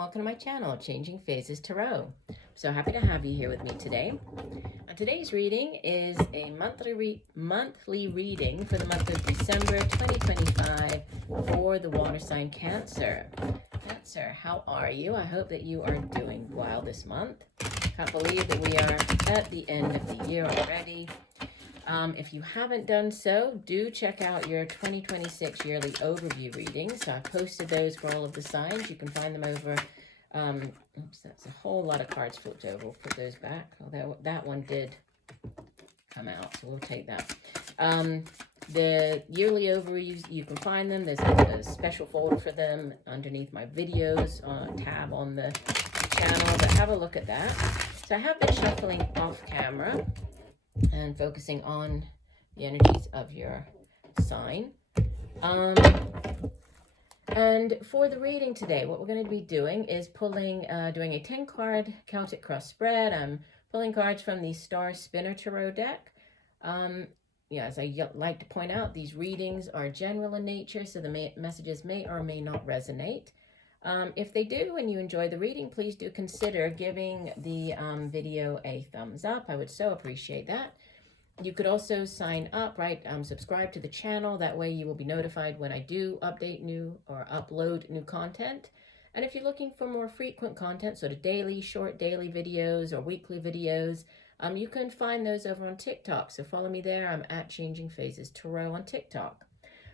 welcome to my channel, Changing Phases Tarot. So happy to have you here with me today. Today's reading is a monthly reading for the month of December 2025 for the water sign Cancer. Cancer, how are you? I hope that you are doing well this month. Can't believe that we are at the end of the year already. If you haven't done so, do check out your 2026 yearly overview readings. So I posted those for all of the signs. You can find them over, oops, that's a whole lot of cards flipped over. We'll put those back. Although that one did come out, so we'll take that. The yearly overviews, you can find them. There's a special folder for them underneath my videos tab on the channel, but have a look at that. So I have been shuffling off camera and focusing on the energies of your sign. And for the reading today, what we're going to be doing is doing a 10-card Celtic cross spread. I'm pulling cards from the Star Spinner Tarot deck. As I like to point out, these readings are general in nature, so the messages may or may not resonate. If they do and you enjoy the reading, please do consider giving the video a thumbs up. I would so appreciate that. You could also sign up, right? Subscribe to the channel. That way you will be notified when I do update new or upload new content. And if you're looking for more frequent content, sort of short daily videos or weekly videos, you can find those over on TikTok. So follow me there. I'm at Changing Phases Tarot on TikTok.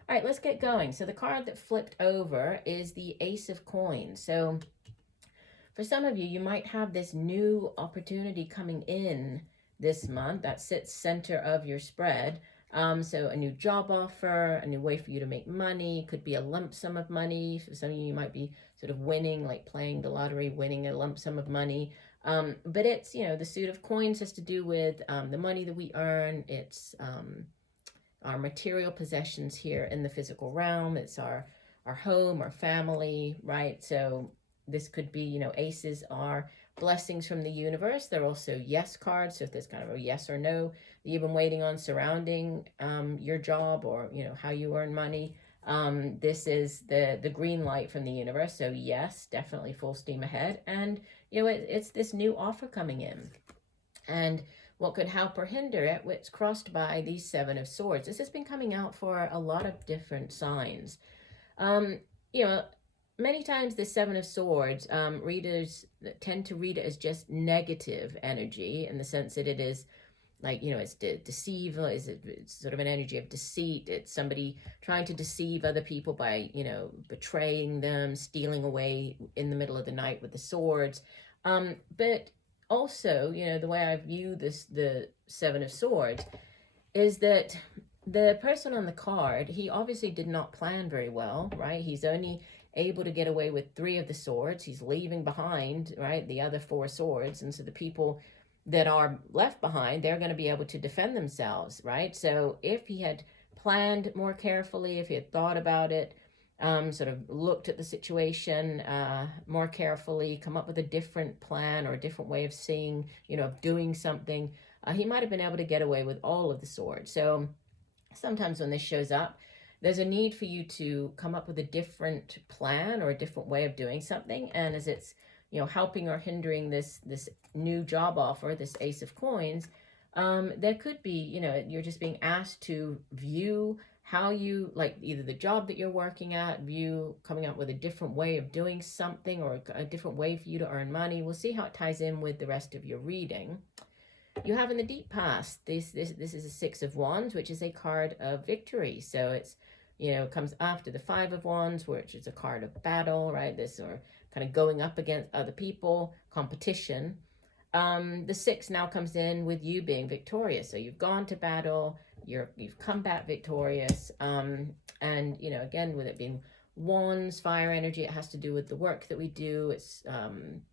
All right, let's get going. So the card that flipped over is the Ace of Coins. So for some of you, you might have this new opportunity coming in this month that sits center of your spread. So a new job offer, a new way for you to make money. Could be a lump sum of money. For some of you, you might be sort of winning, like playing the lottery, winning a lump sum of money. But it's, the suit of coins has to do with the money that we earn. It's our material possessions here in the physical realm. It's our home, our family, right? So this could be, aces are blessings from the universe. They're also yes cards. So if there's kind of a yes or no that you've been waiting on surrounding your job or, how you earn money, this is the green light from the universe. So yes, definitely full steam ahead. And, it's this new offer coming in. And what could help or hinder it, it's crossed by these Seven of Swords. This has been coming out for a lot of different signs. Many times the Seven of Swords, readers tend to read it as just negative energy in the sense that it is like, it's deceiver, it's sort of an energy of deceit. It's somebody trying to deceive other people by, betraying them, stealing away in the middle of the night with the swords. But also, the way I view the Seven of Swords is that the person on the card, he obviously did not plan very well, right? He's only able to get away with 3 of the swords. He's leaving behind, right, the other 4 swords. And so the people that are left behind, they're going to be able to defend themselves, right? So if he had planned more carefully, if he had thought about it, sort of looked at the situation more carefully, come up with a different plan or a different way of seeing, of doing something, he might have been able to get away with all of the swords. So sometimes when this shows up, there's a need for you to come up with a different plan or a different way of doing something. And as it's, helping or hindering this new job offer, this Ace of Coins, there could be, you're just being asked to view how you, like either the job that you're working at, coming up with a different way of doing something or a different way for you to earn money. We'll see how it ties in with the rest of your reading. You have in the deep past, this is a Six of Wands, which is a card of victory. So it's, comes after the Five of Wands, which is a card of battle, right? This or kind of going up against other people, competition. The 6 now comes in with you being victorious. So you've gone to battle, you've come back victorious. And, again, with it being wands, fire energy, it has to do with the work that we do. It's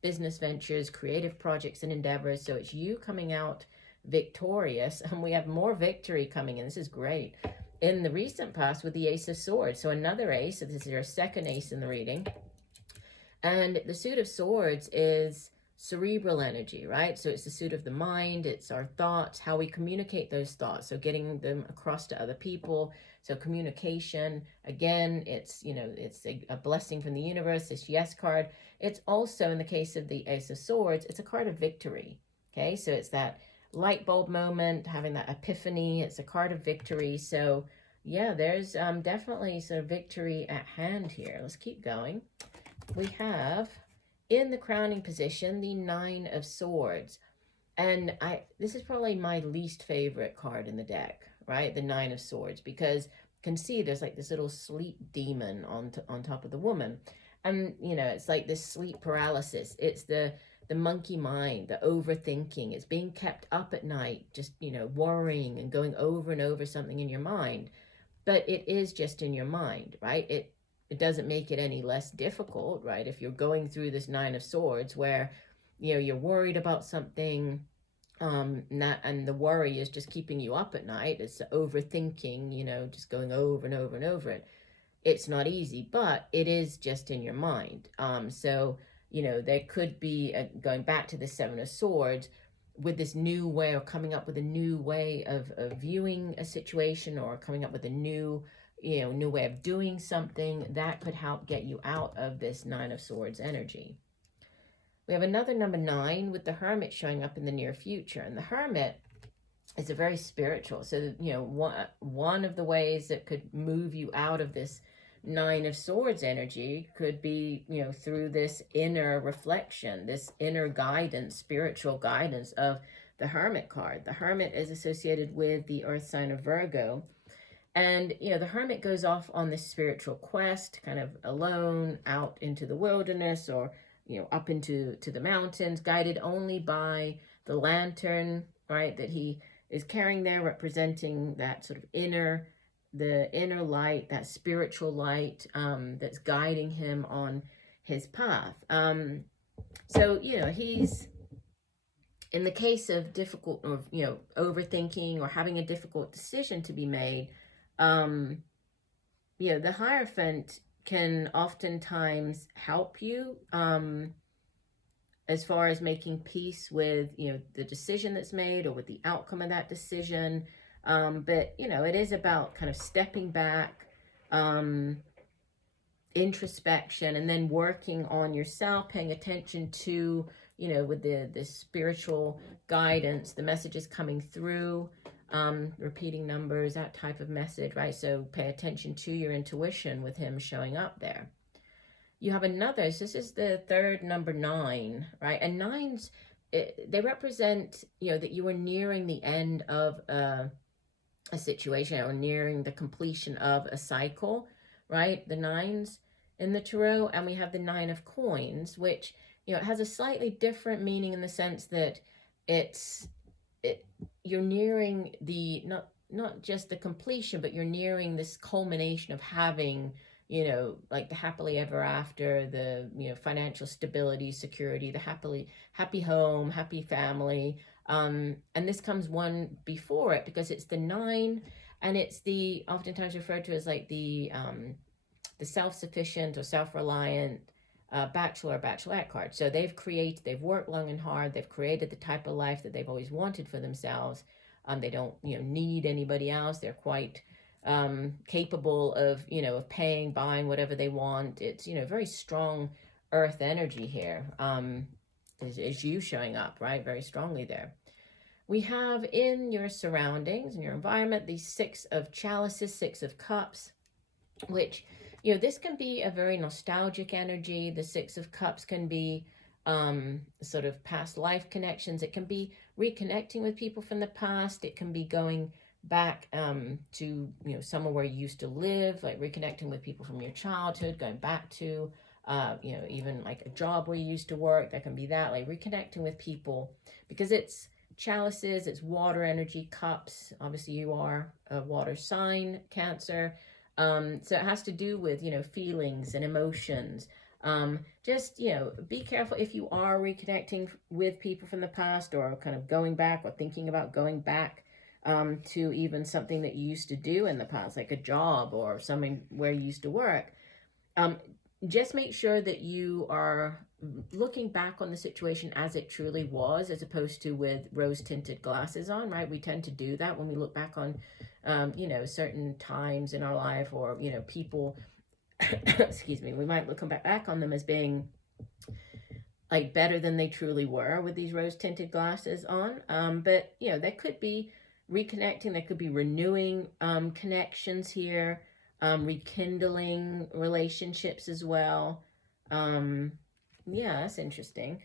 business ventures, creative projects and endeavors. So it's you coming out victorious. And we have more victory coming in. This is great. In the recent past with the Ace of Swords. So another ace. So this is your second ace in the reading. And the suit of swords is cerebral energy, right? So it's the suit of the mind, it's our thoughts, how we communicate those thoughts. So getting them across to other people, So communication, again, it's, you know, it's a blessing from the universe, this yes card. It's also, in the case of the Ace of Swords, it's a card of victory. Okay, so it's that light bulb moment, having that epiphany. It's a card of victory. So yeah, there's definitely sort of victory at hand here. Let's keep going. We have, in the crowning position, the Nine of Swords. And this is probably my least favorite card in the deck, right? The Nine of Swords, because you can see there's like this little sleep demon on top of the woman. And, you know, it's like this sleep paralysis. It's the monkey mind, the overthinking. It's being kept up at night, just, you know, worrying and going over and over something in your mind. But it is just in your mind, right? It doesn't make it any less difficult, right? If you're going through this Nine of Swords where, you know, you're worried about something, and the worry is just keeping you up at night. It's overthinking, you know, just going over and over and over it. It's not easy, but it is just in your mind. So, you know, there could be, going back to the Seven of Swords, with this new way, or coming up with a new way of viewing a situation, or coming up with a new, you know, new way of doing something that could help get you out of this Nine of Swords energy. We have another number 9 with the Hermit showing up in the near future. And the Hermit is a very spiritual. So, you know, one of the ways that could move you out of this Nine of Swords energy could be, you know, through this inner reflection, this inner guidance, spiritual guidance of the Hermit card. The Hermit is associated with the earth sign of Virgo. And, you know, the Hermit goes off on this spiritual quest, kind of alone, out into the wilderness, or, you know, up into the mountains, guided only by the lantern, right, that he is carrying there, representing that sort of the inner light, that spiritual light, that's guiding him on his path. So, you know, he's, in the case of difficult, or, you know, overthinking or having a difficult decision to be made, you know, the Hierophant can oftentimes help you, as far as making peace with, you know, the decision that's made, or with the outcome of that decision. But, you know, it is about kind of stepping back, introspection, and then working on yourself, paying attention to, you know, with the spiritual guidance, the messages coming through, repeating numbers, that type of message, right? So pay attention to your intuition with him showing up there. You have another, so this is the third number 9, right? And 9s, they represent, you know, that you are nearing the end of a situation, or nearing the completion of a cycle, right? The 9s in the tarot. And we have the 9 of Coins, which, you know, it has a slightly different meaning in the sense that you're nearing the, not just the completion, but you're nearing this culmination of having, you know, like the happily ever after, the, you know, financial stability, security, the happy home, happy family. And this comes one before it, because it's the 9, and it's the oftentimes referred to as like the self-sufficient or self-reliant bachelor or bachelorette card. So they've worked long and hard, they've created the type of life that they've always wanted for themselves. They don't, you know, need anybody else. They're quite capable of, you know, of paying, buying whatever they want. It's, you know, very strong earth energy here, is you showing up, right, very strongly there. We have in your surroundings, in your environment, the 6 of Chalices, 6 of Cups, which, you know, this can be a very nostalgic energy. The 6 of Cups can be sort of past life connections. It can be reconnecting with people from the past. It can be going back to, you know, somewhere where you used to live, like reconnecting with people from your childhood, going back to, you know, even like a job where you used to work. That can be that, like reconnecting with people, because it's Chalices, it's water energy. Cups, obviously you are a water sign, Cancer. So it has to do with, you know, feelings and emotions. Just, you know, be careful if you are reconnecting with people from the past, or kind of going back, or thinking about going back to even something that you used to do in the past, like a job or something where you used to work. Just make sure that you are looking back on the situation as it truly was, as opposed to with rose-tinted glasses on, right? We tend to do that when we look back on, you know, certain times in our life, or, you know, people, excuse me, we might look back on them as being like better than they truly were with these rose-tinted glasses on. But, you know, there could be reconnecting, there could be renewing connections here, rekindling relationships as well. Yeah, that's interesting.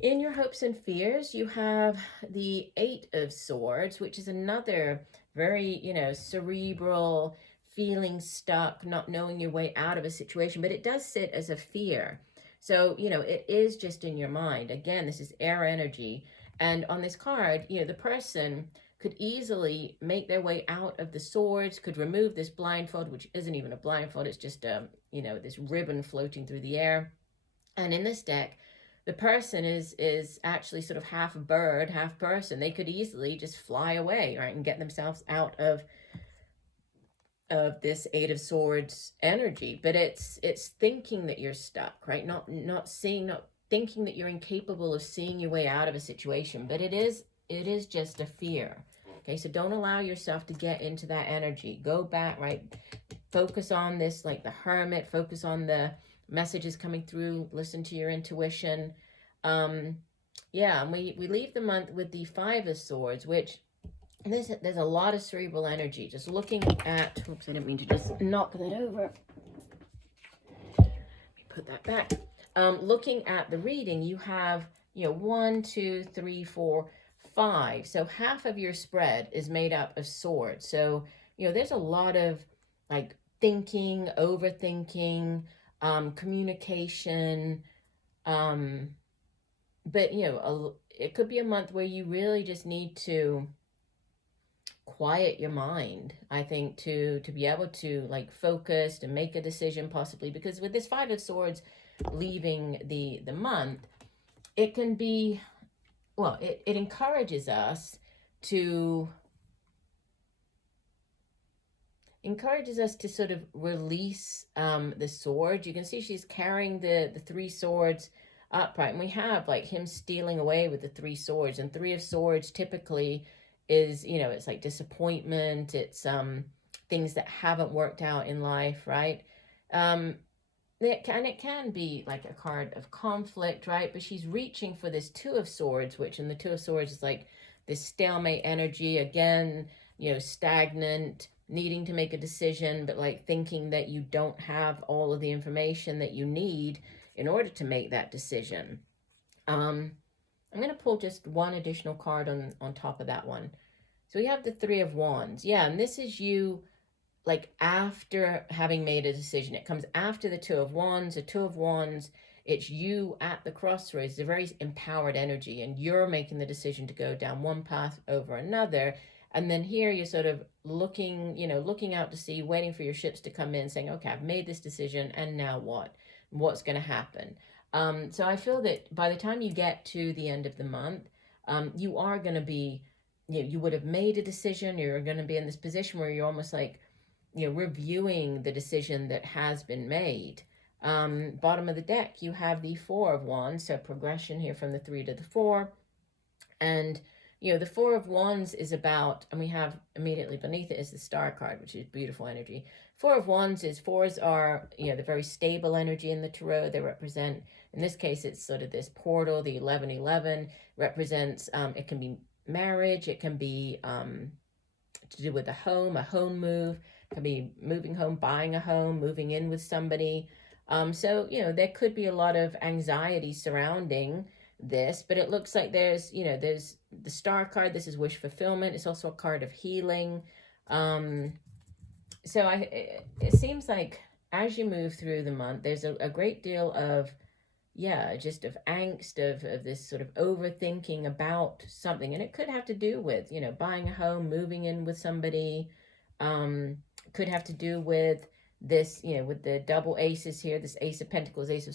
In your hopes and fears, you have the Eight of Swords, which is another very, you know, cerebral, feeling stuck, not knowing your way out of a situation, but it does sit as a fear. So, you know, it is just in your mind. Again, this is air energy. And on this card, you know, the person could easily make their way out of the swords, could remove this blindfold, which isn't even a blindfold, it's just, you know, this ribbon floating through the air. And in this deck, the person is actually sort of half bird, half person. They could easily just fly away, right, and get themselves out of this Eight of Swords energy. But it's thinking that you're stuck, right? Not thinking that you're incapable of seeing your way out of a situation. But it is just a fear. Okay, so don't allow yourself to get into that energy. Go back, right? Focus on this, like the Hermit. Focus on the messages coming through. Listen to your intuition. Yeah, and we leave the month with the Five of Swords, which there's a lot of cerebral energy. Just looking at, oops, I didn't mean to just knock that over. Let me put that back. Looking at the reading, you have, you know, 1, 2, 3, 4, 5. So half of your spread is made up of swords. So, you know, there's a lot of like thinking, overthinking, communication, but, you know, it could be a month where you really just need to quiet your mind, I think, to be able to like focus, to make a decision possibly, because with this Five of Swords leaving the month, it can be, well, it encourages us to sort of release the sword. You can see she's carrying the three swords upright, and we have like him stealing away with the three swords. And Three of Swords typically is, you know, it's like disappointment, it's things that haven't worked out in life, right? It can be like a card of conflict, right? But she's reaching for this Two of Swords, which in the Two of Swords is like this stalemate energy, again, you know, stagnant, needing to make a decision, but like thinking that you don't have all of the information that you need in order to make that decision. I'm going to pull just one additional card on top of that one. So we have the Three of Wands. Yeah, and this is you like after having made a decision. It comes after the Two of Wands. The Two of Wands, it's you at the crossroads. It's a very empowered energy, and you're making the decision to go down one path over another. And then here you're sort of looking, you know, looking out to sea, waiting for your ships to come in, saying, okay, I've made this decision, and now what? What's going to happen? So I feel that by the time you get to the end of the month, you are going to be, you know, you would have made a decision. You're going to be in this position where you're almost like, you know, reviewing the decision that has been made. Bottom of the deck, you have the Four of Wands, so progression here from the 3 to the 4. And, you know, the Four of Wands is about, and we have immediately beneath it is the Star card, which is beautiful energy. Four of Wands is, fours are, you know, the very stable energy in the tarot. They represent, in this case, it's sort of this portal. The 1111 represents, it can be marriage, it can be to do with a home move, it can be moving home, buying a home, moving in with somebody. So, you know, there could be a lot of anxiety surrounding this, but it looks like there's, you know, there's the Star card. This is wish fulfillment. It's also a card of healing. So it seems like as you move through the month, there's a great deal of, yeah, just of angst, of this sort of overthinking about something. And it could have to do with, you know, buying a home, moving in with somebody. Could have to do with this, you know, with the double aces here, this Ace of Pentacles, Ace of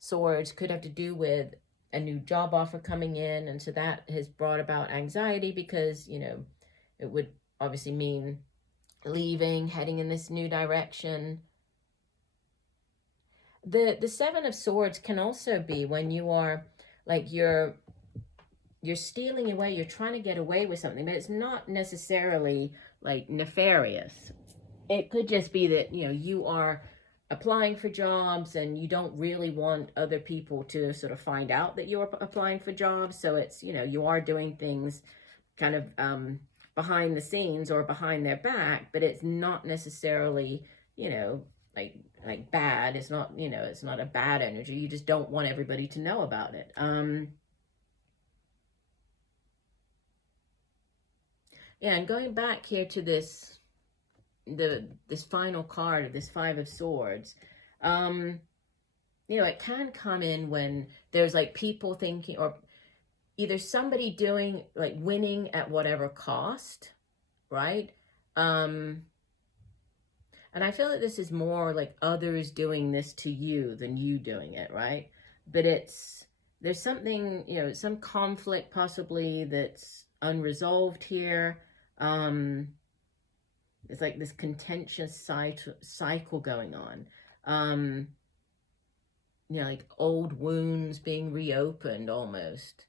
Swords, could have to do with a new job offer coming in. And so that has brought about anxiety because, you know, it would obviously mean leaving, heading in this new direction. The Seven of Swords can also be when you are like you're stealing away, you're trying to get away with something, but it's not necessarily like nefarious. It could just be that, you know, you are applying for jobs and you don't really want other people to sort of find out that you're applying for jobs. So it's, you know, you are doing things kind of behind the scenes or behind their back, but it's not necessarily, you know, like bad. It's not, you know, it's not a bad energy. You just don't want everybody to know about it. Yeah, and going back here to this final card of this Five of Swords, you know, it can come in when there's like people thinking, or either somebody doing like winning at whatever cost, right? And I feel that this is more like others doing this to you than you doing it, right? But there's something, you know, some conflict possibly that's unresolved here. It's like this contentious cycle going on. You know, like old wounds being reopened almost.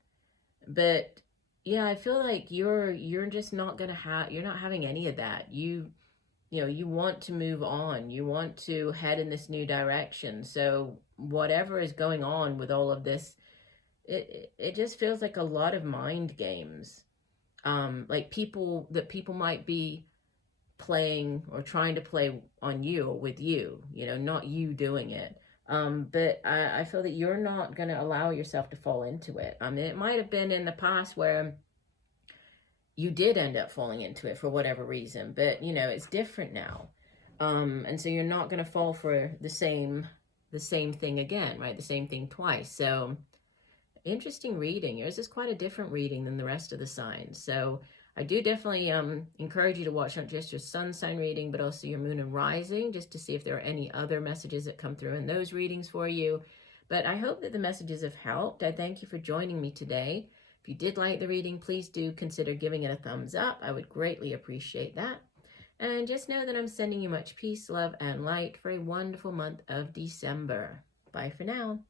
But yeah, I feel like you're just not gonna have, you're not having any of that. You know, you want to move on. You want to head in this new direction. So whatever is going on with all of this, it just feels like a lot of mind games. Like people might be playing or trying to play on you or with you, you know, not you doing it. But I feel that you're not going to allow yourself to fall into it. I mean, it might have been in the past where you did end up falling into it for whatever reason, but you know, it's different now. And so you're not going to fall for the same thing again, right? The same thing twice. So interesting reading. Yours is quite a different reading than the rest of the signs. So I do definitely encourage you to watch not just your sun sign reading, but also your moon and rising, just to see if there are any other messages that come through in those readings for you. But I hope that the messages have helped. I thank you for joining me today. If you did like the reading, please do consider giving it a thumbs up. I would greatly appreciate that. And just know that I'm sending you much peace, love, and light for a wonderful month of December. Bye for now.